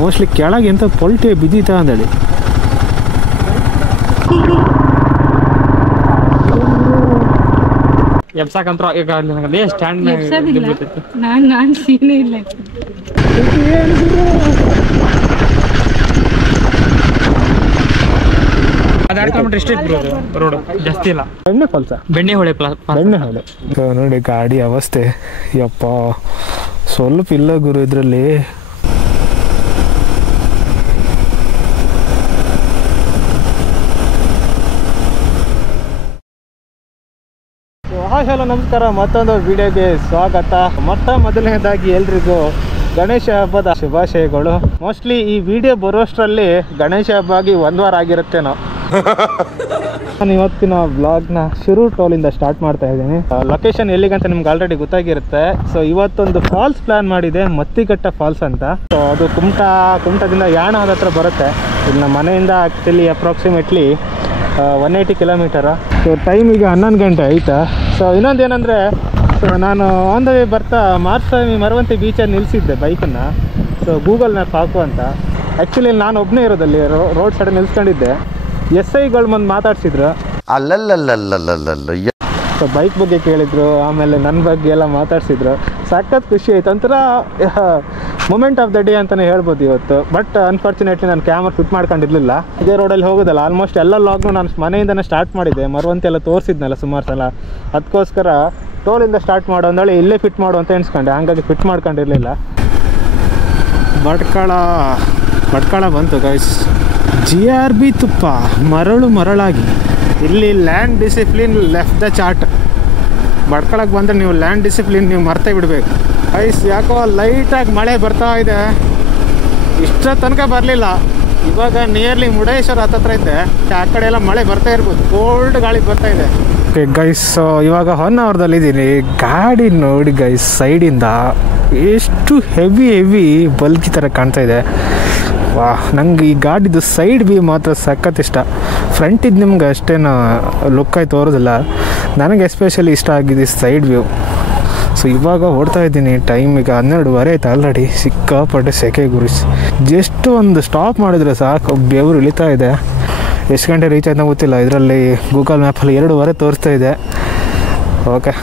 Mostly ಕೆಳಗೆ ಎಂತ ಪೊಲ್ಟೆ ಬಿದ್ದೀತ ಅಂದೇಳಿ. ಎಬ್ಸಾಕಂತ್ರ ಈಗ ನನಗೆ ಸ್ಟ್ಯಾಂಡ್ ನಾನು ಸೀನೇ ಇಲ್ಲ. ಅದು 2 ಕಿಲೋಮೀಟರ್ ಇಷ್ಟೇ ಇರೋದು ರೋಡ್, ಜಾಸ್ತಿ ಇಲ್ಲ. ಬೆಣ್ಣೆಹೊಳೆ ಬೆಣ್ಣೆಹೊಳೆ ನೋಡಿ ಗಾಡಿ ಅವಸ್ಥೆ ಯಪ್ಪ ಸ್ವಲ್ಪ ಇಲ್ಲ ಗುರು ಇದರಲ್ಲಿ. ಹಲೋ ನಮಸ್ಕಾರ, ಮತ್ತೊಂದು ವಿಡಿಯೋಗೆ ಸ್ವಾಗತ. ಮೊದಲನೇದಾಗಿ ಎಲ್ರಿಗೂ ಗಣೇಶ ಹಬ್ಬದ ಶುಭಾಶಯಗಳು. ಮೋಸ್ಟ್ಲಿ ಈ ವಿಡಿಯೋ ಬರೋಷ್ಟರಲ್ಲಿ ಗಣೇಶ ಹಬ್ಬ ಆಗಿ 1 ವಾರ ಆಗಿರುತ್ತೇನೋ. ನಾನು ಇವತ್ತಿನ ವ್ಲಾಗ್ನ ಶಿರು ಟೋಲಿಂದ ಸ್ಟಾರ್ಟ್ ಮಾಡ್ತಾ ಇದ್ದೀನಿ. ಲೊಕೇಶನ್ ಎಲ್ಲಿಗಂತ ನಿಮ್ಗೆ ಆಲ್ರೆಡಿ ಗೊತ್ತಾಗಿರುತ್ತೆ. ಸೊ ಇವತ್ತೊಂದು ಫಾಲ್ಸ್ ಪ್ಲಾನ್ ಮಾಡಿದೆ, ಮತ್ತಿಘಟ್ಟ ಫಾಲ್ಸ್ ಅಂತ. ಸೊ ಅದು ಕುಮಟಾದಿಂದ ಯಾಣ ಹತ್ರ ಬರುತ್ತೆ. ಇಲ್ಲಿ ನಮ್ಮ ಮನೆಯಿಂದ ಆ್ಯಕ್ಚುಲಿ ಅಪ್ರಾಕ್ಸಿಮೇಟ್ಲಿ 180 ಕಿಲೋಮೀಟರ. ಸೊ ಟೈಮ್ ಈಗ 11 ಗಂಟೆ ಆಯಿತಾ. ಸೊ ಇನ್ನೊಂದೇನೆಂದರೆ, ಸೊ ನಾನು ಆನ್ ದ ವೇ ಬರ್ತಾ ಮಾರ್ಸ್ವಾಮಿ ಮರವಂತಿ ಬೀಚಲ್ಲಿ ನಿಲ್ಲಿಸಿದ್ದೆ ಬೈಕನ್ನು. ಸೊ ಗೂಗಲ್ ಮ್ಯಾಪ್ ಹಾಕು ಅಂತ. ಆ್ಯಕ್ಚುಲಿ ನಾನು ಒಬ್ಬನೇ ಇರೋದಲ್ಲಿ ರೋಡ್ ಸೈಡ್ ನಿಲ್ಸ್ಕೊಂಡಿದ್ದೆ. SIಗಳು ಬಂದು ಮಾತಾಡ್ಸಿದ್ರು. ಸೊ ಬೈಕ್ ಬಗ್ಗೆ ಕೇಳಿದ್ರು, ಆಮೇಲೆ ನನ್ನ ಬಗ್ಗೆ ಎಲ್ಲ ಮಾತಾಡ್ಸಿದ್ರು. ಸಖತ್ ಖುಷಿ ಆಯ್ತು. ಒಂಥರ ಮೂಮೆಂಟ್ ಆಫ್ ದ ಡೇ ಅಂತಲೇ ಹೇಳ್ಬೋದು ಇವತ್ತು. ಬಟ್ ಅನ್ಫಾರ್ಚುನೇಟ್ಲಿ ನಾನು ಕ್ಯಾಮ್ರಾ ಫಿಟ್ ಮಾಡ್ಕೊಂಡಿರಲಿಲ್ಲ. ಇದೇ ರೋಡಲ್ಲಿ ಹೋಗೋದಲ್ಲ, ಆಲ್ಮೋಸ್ಟ್ ಎಲ್ಲ ಲಾಗ್ನು ನಾನು ಮನೆಯಿಂದನೇ ಸ್ಟಾರ್ಟ್ ಮಾಡಿದ್ದೆ. ಮರವಂತಿ ಎಲ್ಲ ತೋರಿಸಿದ್ನಲ್ಲ ಸುಮಾರು ಸಲ. ಅದಕ್ಕೋಸ್ಕರ ಟೋಲಿಂದ ಸ್ಟಾರ್ಟ್ ಮಾಡೋ ಅಂದೇಳಿ ಇಲ್ಲೇ ಫಿಟ್ ಮಾಡು ಅಂತ ಎಣಿಸ್ಕೊಂಡೆ. ಹಂಗಾಗಿ ಫಿಟ್ ಮಾಡ್ಕೊಂಡಿರಲಿಲ್ಲ. ಭಟ್ಕಳ ಬಂತು ಗೈಸ್. GRB ತುಪ್ಪ ಮರಳಾಗಿ. ಇಲ್ಲಿ land discipline left the chart. ಭಟ್ಕಳಕ್ಕೆ ಬಂದರೆ ನೀವು ಲ್ಯಾಂಡ್ ಡಿಸಿಪ್ಲಿನ್ ನೀವು ಮರ್ತೇ ಬಿಡಬೇಕು ಗೈಸ್. ಯಾಕೋ ಲೈಟಾಗಿ ಮಳೆ ಬರ್ತಾ ಇದೆ. ಇಷ್ಟರ ತನಕ ಬರಲಿಲ್ಲ. ಇವಾಗ ನಿಯರ್ಲಿ ಮುರುಡೇಶ್ವರ ಹತ್ತತ್ರ ಇದ್ದೆ. ಆ ಕಡೆ ಎಲ್ಲ ಮಳೆ ಬರ್ತಾ ಇರ್ಬೋದು, ಕೋಲ್ಡ್ ಗಾಳಿ ಬರ್ತಾ ಇದೆ. ಓಕೆ ಗೈಸ್, ಇವಾಗ ಹೊನ್ನಾವರದಲ್ಲಿದ್ದೀನಿ. ಗಾಡಿ ನೋಡಿ ಗೈಸ್, ಸೈಡಿಂದ ಎಷ್ಟು ಹೆವಿ ಬಲ್ಕಿ ಥರ ಕಾಣ್ತಾ ಇದೆ. ವಾ, ನಂಗೆ ಈ ಗಾಡಿದು ಸೈಡ್ ವ್ಯೂ ಮಾತ್ರ ಸಖತ್ ಇಷ್ಟ. ಫ್ರಂಟಿದ್ದು ನಿಮ್ಗೆ ಅಷ್ಟೇನು ಲುಕ್ಕಾಗಿ ತೋರೋದಿಲ್ಲ. ನನಗೆ ಎಸ್ಪೆಷಲಿ ಇಷ್ಟ ಆಗಿದೆ ಸೈಡ್ ವ್ಯೂ. ಸೊ ಇವಾಗ ಓಡ್ತಾ ಇದ್ದೀನಿ. ಟೈಮ್ ಈಗ 12:30 ಆಯ್ತು ಆಲ್ರೆಡಿ. ಸಿಕ್ಕಾಪಟ್ಟೆ ಸೆಕೆ ಗುರುಸ್. ಜಸ್ಟ್ ಒಂದು ಸ್ಟಾಪ್ ಮಾಡಿದ್ರೆ ಸಾಕು, ಬೆವರು ಇಳಿತಾ ಇದೆ. ಎಷ್ಟು ಗಂಟೆ ರೀಚ್ ಆಯ್ತು ಗೊತ್ತಿಲ್ಲ. ಇದರಲ್ಲಿ ಗೂಗಲ್ ಮ್ಯಾಪಲ್ಲಿ 2:15 ತೋರಿಸ್ತಾ ಇದೆ. ಓಕೆ,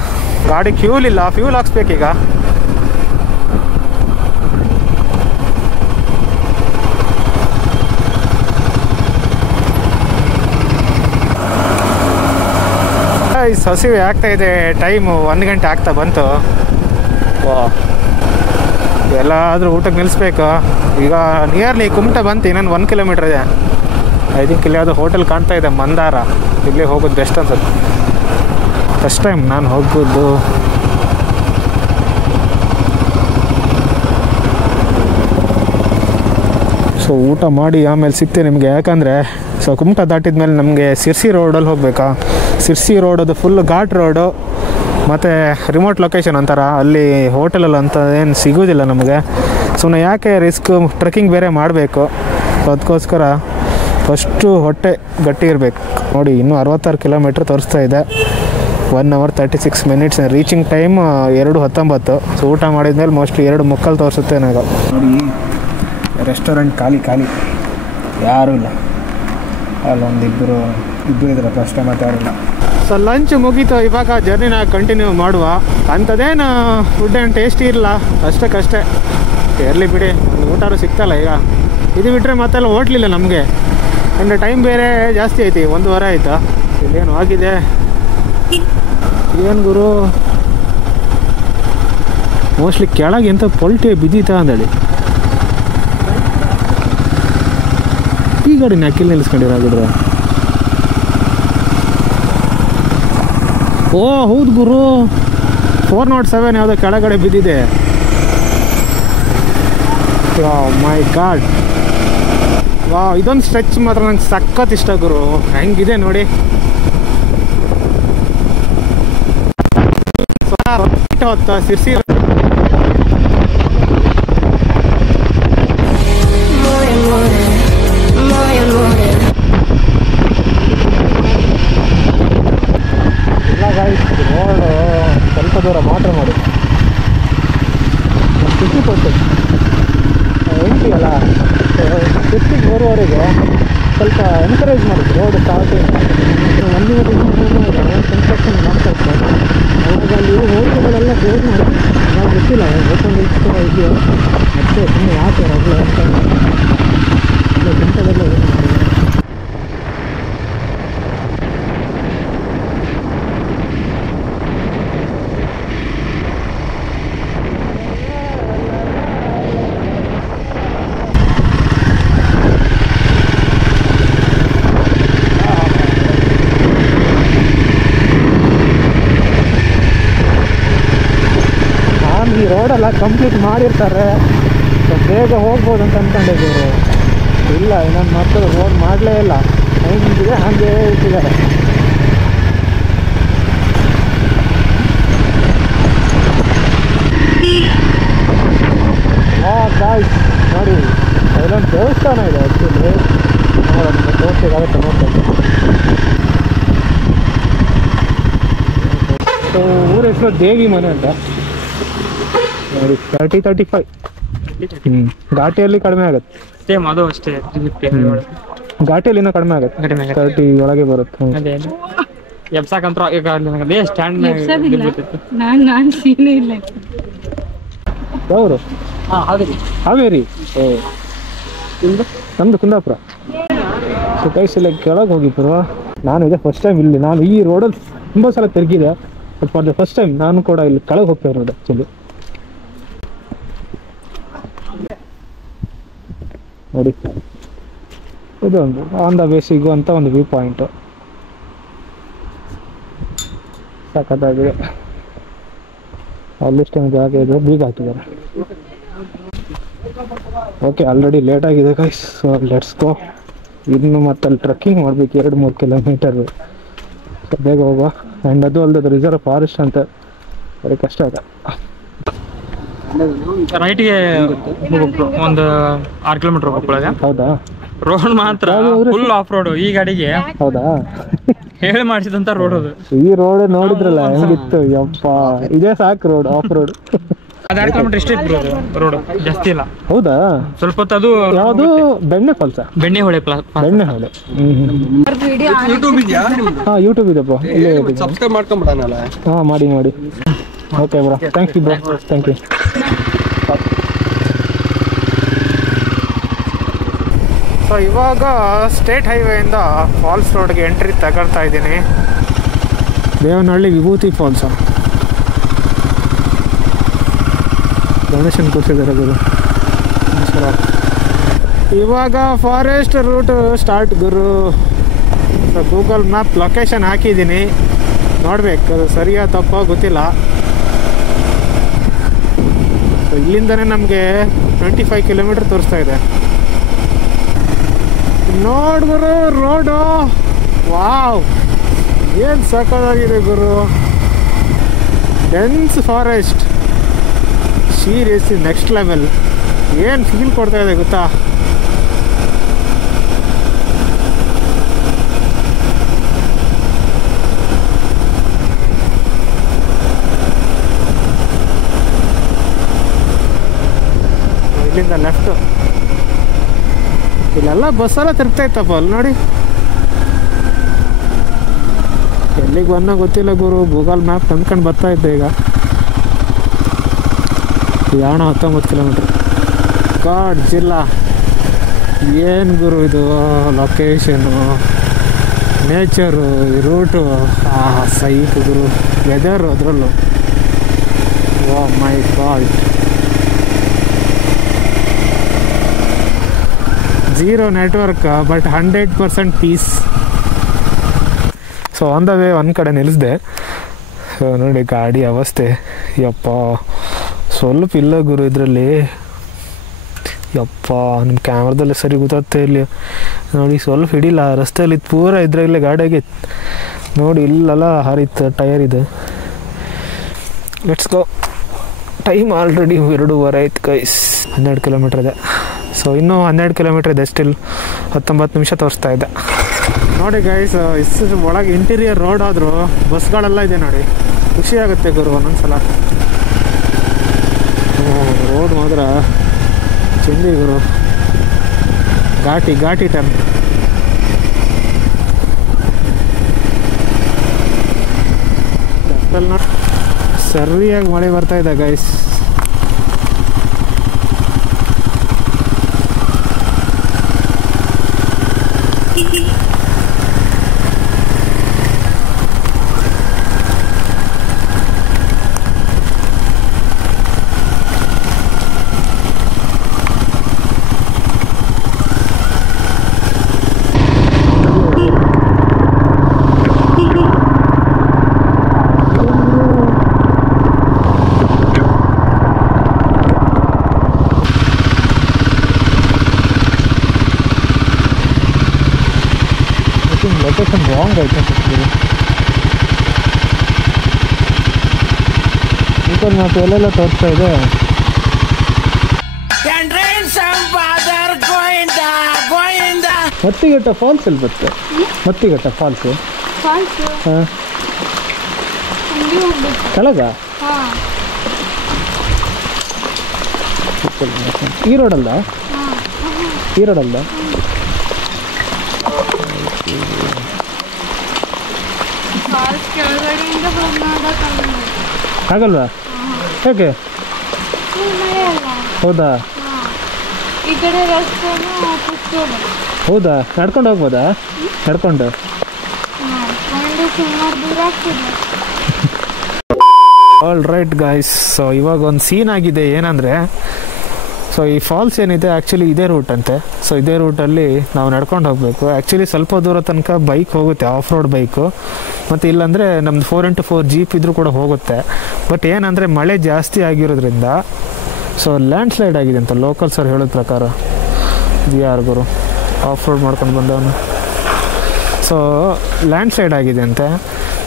ಗಾಡಿ ಫ್ಯೂಲ್ ಇಲ್ಲ, ಫ್ಯೂಲ್ ಹಾಕ್ಸ್ಬೇಕೀಗ. ಹಸಿವೆ ಆಗ್ತಾ ಇದೆ. ಟೈಮು 1 ಗಂಟೆ ಆಗ್ತಾ ಬಂತು. ಎಲ್ಲಾದರೂ ಊಟಕ್ಕೆ ನಿಲ್ಲಿಸ್ಬೇಕು. ಈಗ ನಿಯರ್ಲಿ ಕುಮಟ ಬಂತು, ಇನ್ನೊಂದು 1 ಕಿಲೋಮೀಟ್ರ್ ಇದೆ. ಐ ಥಿಂಕ್ ಇಲ್ಲಿ ಯಾವುದೋ ಹೋಟೆಲ್ ಕಾಣ್ತಾ ಇದೆ, ಮಂದಾರ. ಇಲ್ಲೇ ಹೋಗೋದು ಬೆಸ್ಟ್ ಅನ್ಸುತ್ತೆ. ಫಸ್ಟ್ ಟೈಮ್ ನಾನು ಹೋಗ್ಬೋದು. ಸೊ ಊಟ ಮಾಡಿ ಆಮೇಲೆ ಸಿಗ್ತೇನೆ ನಿಮಗೆ. ಯಾಕಂದರೆ ಸೊ ಕುಮಟ ದಾಟಿದ ಮೇಲೆ ನಮಗೆ ಸಿರ್ಸಿ ರೋಡಲ್ಲಿ ಹೋಗಬೇಕಾ. ಸಿರ್ಸಿ ರೋಡ್ ಅದು ಫುಲ್ ಘಾಟ್ ರೋಡು, ಮತ್ತು ರಿಮೋಟ್ ಲೊಕೇಶನ್ ಅಂತಾರ. ಅಲ್ಲಿ ಹೋಟೆಲಲ್ಲಿ ಅಂತ ಏನು ಸಿಗೋದಿಲ್ಲ ನಮಗೆ. ಸುಮ್ಮನೆ ಯಾಕೆ ರಿಸ್ಕ್, ಟ್ರೆಕ್ಕಿಂಗ್ ಬೇರೆ ಮಾಡಬೇಕು. ಅದಕ್ಕೋಸ್ಕರ ಫಸ್ಟು ಹೊಟ್ಟೆ ಗಟ್ಟಿ ಇರಬೇಕು. ನೋಡಿ, ಇನ್ನೂ 66 ಕಿಲೋಮೀಟ್ರ್ ತೋರಿಸ್ತಾ ಇದೆ. 1 hour 36 minutes. Reaching time 2:19. So ಊಟ ಮಾಡಿದ್ಮೇಲೆ ಮೋಸ್ಟ್ಲಿ 2:15 ತೋರಿಸುತ್ತೆ ನನಗೆ. ನೋಡಿ, ರೆಸ್ಟೋರೆಂಟ್ ಖಾಲಿ ಯಾರೂ ಇಲ್ಲ. ಅಲ್ಲೊಂದಿಬ್ಬರು ಇದ್ರಪ್ಪ ಅಷ್ಟೇ, ಮತ್ತೆ ಯಾರಿಲ್ಲ. ಸೊ ಲಂಚ್ ಮುಗೀತು. ಇವಾಗ ಜರ್ನಿನ ಕಂಟಿನ್ಯೂ ಮಾಡುವ. ಅಂಥದ್ದೇನು ಫುಡ್ ಏನು ಟೇಸ್ಟಿ ಇರಲ್ಲ, ಅಷ್ಟಕ್ಕಷ್ಟೇ. ಇರಲಿ ಬಿಡಿ, ಒಂದು ಊಟನೂ ಸಿಗ್ತಲ್ಲ ಈಗ. ಇದು ಬಿಟ್ಟರೆ ಮತ್ತೆಲ್ಲ ಹೋಟ್ಲಿಲ್ಲ ನಮಗೆ. ಅಂದರೆ ಟೈಮ್ ಬೇರೆ ಜಾಸ್ತಿ ಐತಿ, 1 ವಾರ ಆಯಿತಾ. ಇಲ್ಲೇನು ಆಗಿದೆ ಏನು ಗುರು, ಮೋಸ್ಟ್ಲಿ ಕೆಳಗೆ ಎಂತ ಪೊಲ್ಟೆ ಬಿದ್ದೀತ ಅಂದೇಳಿ. ಈ ಗಾಡಿನ ಅಕ್ಕಿಲ್ ನಿಲ್ಲಿಸ್ಕೊಂಡಿರಾಗಿದ್ರೆ. ಓ ಹೌದು ಗುರು, 407 ಯಾವುದೋ ಕೆಳಗಡೆ ಬಿದ್ದಿದೆ. ಮೈ ಗಾಡ್, ವಾ, ಇದೊಂದು ಸ್ಟ್ರೆಚ್ ಮಾತ್ರ ನಂಗೆ ಸಖತ್ ಇಷ್ಟ ಗುರು. ಹೆಂಗಿದೆ ನೋಡಿ. ಹೊತ್ತ ಸಿರ್ಸಿ ರೋಡು ಸ್ವಲ್ಪ ದೂರ ಮಾತ್ರ ಮಾಡಿ. 50% ಎಂಟಿ ಅಲ್ಲ. ಡಿಸ್ಟಿಕ್ ಬರುವವರೆಗೆ ಸ್ವಲ್ಪ ಎನ್ಕರೇಜ್ ಮಾಡಿದ್ರು ರೋಡ್ ಸ್ಟಾರ್ಟಿಂಗ್ 1 year ಕನ್ಸ್ಟ್ರಕ್ಷನ್ ಮಾಡ್ತಾ ಇರ್ತಾರೆ. ಅವಾಗ ಅಲ್ಲಿ ರೋಡ್ಗಳೆಲ್ಲ ಕ್ಲೋಸ್ ಮಾಡಿ ನಾವು ಗೊತ್ತಿಲ್ಲ ಓಪನ್ ಇತ್ತು ಇದೆಯೋ ಮತ್ತೆ ಸುಮ್ಮನೆ ಯಾಕೆ ರಗಳೆ ಅಂತ ಗಂಟೆದೆಲ್ಲ ಏನು ಮಾಡಿದ್ರು. ಈ ರೋಡೆಲ್ಲ ಕಂಪ್ಲೀಟ್ ಮಾಡಿರ್ತಾರೆ, ಬೇಗ ಹೋಗ್ಬೋದು ಅಂತ ಅಂದ್ಕೊಂಡಿದ್ದೀವಿ. ಇಲ್ಲ, ಇನ್ನೊಂದು ಮತ್ತೆ ರೋಡ್ ಮಾಡಲೇ ಇಲ್ಲ, ಹೆಂಗಿದೆ ಹಾಗೆ ಇಟ್ಟಿದ್ದಾರೆ. ಗಾಯ್ಸ್ ನೋಡಿ, ಇಲ್ಲೊಂದು ದೇವಸ್ಥಾನ ಇದೆ ಆ್ಯಕ್ಚುಲಿ, ಅದನ್ನು ತೋರಿಸಿದಾಗುತ್ತೆ ನೋಡ್ಕೊಂಡು. ಸೊ ಊರ ಹೆಸರು ದೇವಿ ಮನೆ ಅಂತ ನೋಡಿ. 30-35 ಘಾಟಿಯಲ್ಲಿ ಕಡಿಮೆ ಆಗುತ್ತೆ. ಸೇಮ್ ಅದು ಅಷ್ಟೇ, ಘಾಟಿಯಲ್ಲಿ ಇನ್ನೂ ಕಡಿಮೆ ಆಗುತ್ತೆ, 30 ಒಳಗೆ ಬರುತ್ತೆ. ಎಬ್ಸಾಕಂತ್ರ ಈಗ ಅದೇ ಸ್ಟ್ಯಾಂಡ್ ನಾನು ಸೀನೇ ಇಲ್ಲ. ಯಾವರು? ಹಾವೇರಿ. ನಮ್ದು ಕುಂದಾಪುರ. ಸೊ ಗೈಸ್ ಇಲ್ಲ ಕೆಳಗೆ ಹೋಗಿದ್ರು. ನಾನು ಇದೆ ಫಸ್ಟ್ ಟೈಮ್ ಇಲ್ಲಿ. ನಾನು ಈ ರೋಡಲ್ಲಿ ತುಂಬ ಸಲ ತಿರುಗಿದೆ, but for the first time ನಾನು ಕೂಡ ಇಲ್ಲಿ ಕೆಳಗೆ ಹೋಗ್ತಾ ಇರೋದು ಆ್ಯಕ್ಚುಲಿ. ನೋಡಿ, ಇದೊಂದು ಆನ್ ದ ವೇ ಸಿಗುವಂಥ ಒಂದು ವ್ಯೂ ಪಾಯಿಂಟು, ಸಖತ್ತಾಗಿದೆ. ಅಲ್ಲಿಷ್ಟೊಂದು ಜಾಗ ಇದೆ, ಬೀಗ ಹಾಕಿದ್ದಾರೆ. ಓಕೆ, ಆಲ್ರೆಡಿ ಲೇಟ್ ಆಗಿದೆ ಗೈಸ್, ಸೊ ಲೆಟ್ಸ್ ಗೋ. ಇನ್ನು ಮತ್ತೆ ಅಲ್ಲಿ ಟ್ರೆಕ್ಕಿಂಗ್ ಮಾಡ್ಬೇಕು 2-3 ಕಿಲೋಮೀಟರ್. ಸೊ ಬೇಗ ಹೋಗುವ. ಆ್ಯಂಡ್ ಅದು ಅಲ್ಲದೆ ರಿಸರ್ವ್ ಫಾರೆಸ್ಟ್ ಅಂತ, ಬರೀ ಕಷ್ಟ ಇದೆ. ರೈಟ್ಗೆ ಒಂದು 6 ಕಿಲೋಮೀಟರ್ ಹೋಗ್ಕೊಳ್ಳೋದು. ಹೌದಾ? ರೋಡ್ ಮಾತ್ರ ಫುಲ್ ಆಫ್ ರೋಡ್ ಈ ಗಾಡಿಗೆ. ಹೌದಾ? ಹೇಳಿ ಮಾಡಿಸಿದಂತ ರೋಡ್ ಅದು. ಈ ರೋಡ್ ನೋಡಿದ್ರಲ್ಲ ಹೆಂಗಿತ್ತು, ಯಪ್ಪ ಇದೇ ಸಾಕು ರೋಡ್, ಆಫ್ ರೋಡ್. ಅದು 2 ಕಿಲೋಮೀಟರ್ ಇಷ್ಟೇ ಇರ್ಬೋದು ರೋಡ್, ಜಾಸ್ತಿ ಇಲ್ಲ. ಹೌದಾ? ಸ್ವಲ್ಪ ಹೊತ್ತು ಅದು ಯಾವುದು ಬೆಣ್ಣೆ ಫಾಲ್ಸ? ಬೆಣ್ಣೆ ಹೊಳೆ. ಬೆಣ್ಣೆ ಹೊಳೆ. ಹಾಂ, ಯೂಟ್ಯೂಬ್ ಇದೆಪ್ಪ, ಇಲ್ಲೇ ಸಬ್ಸ್ಕ್ರೈಬ್ ಮಾಡ್ಕೊಂಬಿಡೋಣಲ್ಲ. ಹಾಂ, ಮಾಡಿ. Okay bro, thank you bro, thank you. So ಇವಾಗ ಸ್ಟೇಟ್ ಹೈವೇಯಿಂದ ಫಾಲ್ಸ್ ರೋಡ್ಗೆ ಎಂಟ್ರಿ ತಗೊಳ್ತಾ ಇದ್ದೀನಿ. ದೇವನಹಳ್ಳಿ ವಿಭೂತಿ ಫಾಲ್ಸು. ಗಣೇಶನ್ ಕೂರಿಸಿದ್ದಾರೆ ಗುರು. ಇವಾಗ ಫಾರೆಸ್ಟ್ ರೂಟ್ ಸ್ಟಾರ್ಟ್ ಗುರು. ಸೊ ಗೂಗಲ್ ಮ್ಯಾಪ್ ಲೊಕೇಶನ್ ಹಾಕಿದ್ದೀನಿ, ನೋಡ್ಬೇಕು ಅದು ಸರಿಯಾ ತಪ್ಪೋ ಗೊತ್ತಿಲ್ಲ. ಸೊ ಇಲ್ಲಿಂದನೇ ನಮಗೆ 25 ಕಿಲೋಮೀಟರ್ ತೋರಿಸ್ತಾ ಇದೆ. ನೋಡ್ಗುರು ರೋಡು, ವಾವ್ ಏನು ಸಕ್ಕತ್ತಾಗಿದೆ ಗುರು. Dense forest, seriously next level. ಏನು ಫೀಲ್ ಕೊಡ್ತಾ ಇದೆ ಗೊತ್ತಾ? ಇಲ್ಲಿಂದ ಲೆಫ್ಟು, ಇಲ್ಲೆಲ್ಲ ಬಸ್ಸೆಲ್ಲ ತಿರ್ಗ್ತಾ ಇತ್ತಪ್ಪ ಅಲ್ಲಿ ನೋಡಿ. ಎಲ್ಲಿಗೆ ಬಂದ ಗೊತ್ತಿಲ್ಲ ಗುರು, ಗೂಗಲ್ ಮ್ಯಾಪ್ ತಂದ್ಕೊಂಡು ಬರ್ತಾ ಇದ್ದೆ. ಈಗ ಯಾಣ 19 ಕಿಲೋಮೀಟ್ರ್. ಗಾಡ್ ಜಿಲ್ಲಾ, ಏನು ಗುರು ಇದು ಲೊಕೇಶನು, ನೇಚರು, ರೂಟು, ಸೈಕ್ ಗುರು. ವೆದರು ಅದರಲ್ಲೂ, oh my God. 0 network but 100% peace. So on the way ಒಂದು ಕಡೆ ನಿಲ್ಲಿಸಿದೆ. ಸೊ ನೋಡಿ ಗಾಡಿ ಅವಸ್ಥೆ, ಯಪ್ಪ ಸ್ವಲ್ಪ ಇಲ್ಲ ಗುರು ಇದರಲ್ಲಿ. ಯಪ್ಪ ನಿಮ್ಮ ಕ್ಯಾಮ್ರಾದಲ್ಲಿ ಸರಿ ಗೊತ್ತಾಗ್ತಾ ಇಲ್ಲಿ ನೋಡಿ, ಸ್ವಲ್ಪ ಹಿಡಿಲ್ಲ ರಸ್ತೆಯಲ್ಲಿ ಪೂರ ಇದ್ರಾಗಲೇ ಗಾಡಿಗೆ ನೋಡಿ, ಇಲ್ಲೆಲ್ಲ ಹರಿತು ಟೈರ್ ಇದೆ. Let's go. ಟೈಮ್ ಆಲ್ರೆಡಿ 2:15 ಆಯ್ತು ಗೈಸ್. 12 ಕಿಲೋಮೀಟ್ರ್ ಇದೆ. ಸೊ ಇನ್ನೂ 12 ಕಿಲೋಮೀಟ್ರ್ ಇದೆ, ಸ್ಟಿಲ್ 19 ನಿಮಿಷ ತೋರಿಸ್ತಾ ಇದೆ ನೋಡಿ ಗೈಸ್. ಇಷ್ಟು ಒಳಗೆ ಇಂಟೀರಿಯರ್ ರೋಡ್ ಆದರೂ ಬಸ್ಗಳೆಲ್ಲ ಇದೆ ನೋಡಿ, ಖುಷಿ ಆಗುತ್ತೆ ಗುರು ಒಂದೊಂದ್ಸಲ. ರೋಡ್ ಮಾತ್ರ ಚೆಂದ ಗುರು. ಘಾಟಿ ಟರ್ನ್. ಸರಿಯಾಗಿ ಮಳೆ ಬರ್ತಾ ಇದೆ ಗೈಸ್. ಲೊಕೇಶನ್ ರಾಂಗ್ ಆಯ್ತು ಗೂಗಲ್ ಮ್ಯಾಪ್ ಎಲ್ಲೆಲ್ಲ ತೋರಿಸ್ತಾ ಇದೆ. ಮತ್ತಿಘಟ್ಟ ಫಾಲ್ಸ್ ಎಲ್ಲಿ ಬರುತ್ತೆ? ಮತ್ತಿಘಟ್ಟ ಫಾಲ್ಸು ಹಾಂ ಕೆಳಗ ಈ ರೋಡಲ್ಲ? ಈ ರೋಡಲ್ಲ ಆಗಲ್ವಾ? ಹೇಗೆ? ಹೌದಾ? ಹೌದಾ? ನಡ್ಕೊಂಡು ಹೋಗ್ಬೋದಾ? ನಡ್ಕೊಂಡು ಆಲ್ ರೈಟ್ ಗಾಯ್ಸ್. ಸೊ ಇವಾಗ ಒಂದು ಸೀನ್ ಆಗಿದೆ. ಏನಂದರೆ, ಸೊ ಈ ಫಾಲ್ಸ್ ಏನಿದೆ ಆ್ಯಕ್ಚುಲಿ ಇದೇ ರೂಟ್ ಅಂತೆ. ಸೊ ಇದೇ ರೂಟಲ್ಲಿ ನಾವು ನಡ್ಕೊಂಡು ಹೋಗಬೇಕು. ಆ್ಯಕ್ಚುಲಿ ಸ್ವಲ್ಪ ದೂರ ತನಕ ಬೈಕ್ ಹೋಗುತ್ತೆ, ಆಫ್ ರೋಡ್ ಬೈಕು, ಮತ್ತು ಇಲ್ಲಾಂದರೆ ನಮ್ಮದು 4x4 ಜೀಪ್ ಇದ್ರೂ ಕೂಡ ಹೋಗುತ್ತೆ. ಬಟ್ ಏನಂದರೆ ಮಳೆ ಜಾಸ್ತಿ ಆಗಿರೋದ್ರಿಂದ ಸೊ ಲ್ಯಾಂಡ್ ಸ್ಲೈಡ್ ಆಗಿದೆ ಅಂತ ಲೋಕಲ್ಸ್ ಅವ್ರು ಹೇಳೋದ ಪ್ರಕಾರ. ಇದು ಯಾರಿಗೂ ಆಫ್ ರೋಡ್ ಮಾಡ್ಕೊಂಡು ಬಂದವನು. ಸೊ ಲ್ಯಾಂಡ್ ಸ್ಲೈಡ್ ಆಗಿದೆ ಅಂತೆ.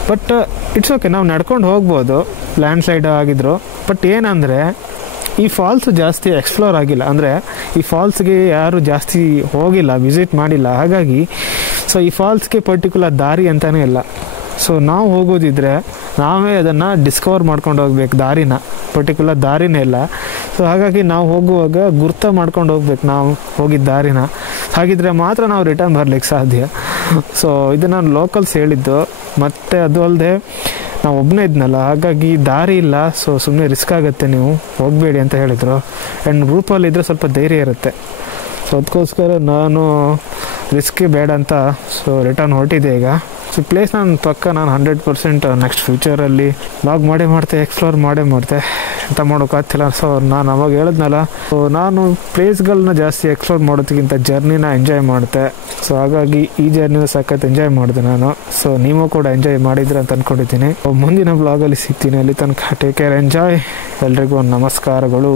ಬಟ್ ಇಟ್ಸ್ ಓಕೆ, ನಾವು ನಡ್ಕೊಂಡು ಹೋಗ್ಬೋದು ಲ್ಯಾಂಡ್ ಸ್ಲೈಡ್ ಆಗಿದ್ರು. ಬಟ್ ಏನಂದರೆ ಈ ಫಾಲ್ಸ್ ಜಾಸ್ತಿ ಎಕ್ಸ್ಪ್ಲೋರ್ ಆಗಿಲ್ಲ. ಅಂದರೆ ಈ ಫಾಲ್ಸ್ಗೆ ಯಾರು ಜಾಸ್ತಿ ಹೋಗಿಲ್ಲ, ವಿಸಿಟ್ ಮಾಡಿಲ್ಲ. ಹಾಗಾಗಿ ಸೊ ಈ ಫಾಲ್ಸ್ಗೆ ಪರ್ಟಿಕ್ಯುಲರ್ ದಾರಿ ಅಂತಲೇ ಇಲ್ಲ. ಸೊ ನಾವು ಹೋಗೋದಿದ್ರೆ ನಾವೇ ಅದನ್ನು ಡಿಸ್ಕವರ್ ಮಾಡ್ಕೊಂಡು ಹೋಗ್ಬೇಕು. ದಾರಿನ ಪರ್ಟಿಕ್ಯುಲರ್ ದಾರಿನೇ ಇಲ್ಲ. ಸೊ ಹಾಗಾಗಿ ನಾವು ಹೋಗುವಾಗ ಗುರ್ತ ಮಾಡ್ಕೊಂಡು ಹೋಗ್ಬೇಕು ನಾವು ಹೋಗಿದ್ದ ದಾರಿನ. ಹಾಗಿದ್ರೆ ಮಾತ್ರ ನಾವು ರಿಟರ್ನ್ ಬರಲಿಕ್ಕೆ ಸಾಧ್ಯ. ಸೊ ಇದು ನಾನು ಲೋಕಲ್ಸ್ ಹೇಳಿದ್ದು. ಮತ್ತು ಅದು ಅಲ್ಲದೆ ನಾವು ಒಬ್ಬನೇ ಇದ್ನಲ್ಲ, ಹಾಗಾಗಿ ದಾರಿ ಇಲ್ಲ. ಸೊ ಸುಮ್ಮನೆ ರಿಸ್ಕ್ ಆಗುತ್ತೆ, ನೀವು ಹೋಗಬೇಡಿ ಅಂತ ಹೇಳಿದರು. ಆ್ಯಂಡ್ ಗ್ರೂಪಲ್ಲಿದ್ದರೆ ಸ್ವಲ್ಪ ಧೈರ್ಯ ಇರುತ್ತೆ. ಸೊ ಅದಕ್ಕೋಸ್ಕರ ನಾನು ರಿಸ್ಕೇ ಬೇಡ ಅಂತ ಸೊ ರಿಟರ್ನ್ ಹೊರಟಿದ್ದೆ ಈಗ. ಸೊ ಪ್ಲೇಸ್ ನಾನು 100% ನೆಕ್ಸ್ಟ್ ಫ್ಯೂಚರಲ್ಲಿ ಲಾಗ್ ಮಾಡ್ತೆ, ಎಕ್ಸ್ಪ್ಲೋರ್ ಮಾಡ್ತೆ, ಎಂತ ಮಾಡೋಕ್ಕಾಗ್ತಿಲ್ಲ. ಸೊ ನಾನು ಅವಾಗ ಹೇಳಿದ್ನಲ್ಲ, ಸೊ ನಾನು ಪ್ಲೇಸ್ಗಳನ್ನ ಜಾಸ್ತಿ ಎಕ್ಸ್ಪ್ಲೋರ್ ಮಾಡೋದಕ್ಕಿಂತ ಜರ್ನಿನ ಎಂಜಾಯ್ ಮಾಡ್ತೆ. ಸೊ ಹಾಗಾಗಿ ಈ ಜರ್ನಿನ ಸಖತ್ ಎಂಜಾಯ್ ಮಾಡಿದೆ ನಾನು. ಸೊ ನೀವು ಕೂಡ ಎಂಜಾಯ್ ಮಾಡಿದ್ರೆ ಅಂತ ಅಂದ್ಕೊಂಡಿದ್ದೀನಿ. ಮುಂದಿನ ಬ್ಲಾಗಲ್ಲಿ ಸಿಗ್ತೀನಿ. ಅಲ್ಲಿ ತನಕ ಟೇಕ್ ಕೇರ್, ಎಂಜಾಯ್. ಎಲ್ರಿಗೂ ನಮಸ್ಕಾರಗಳು.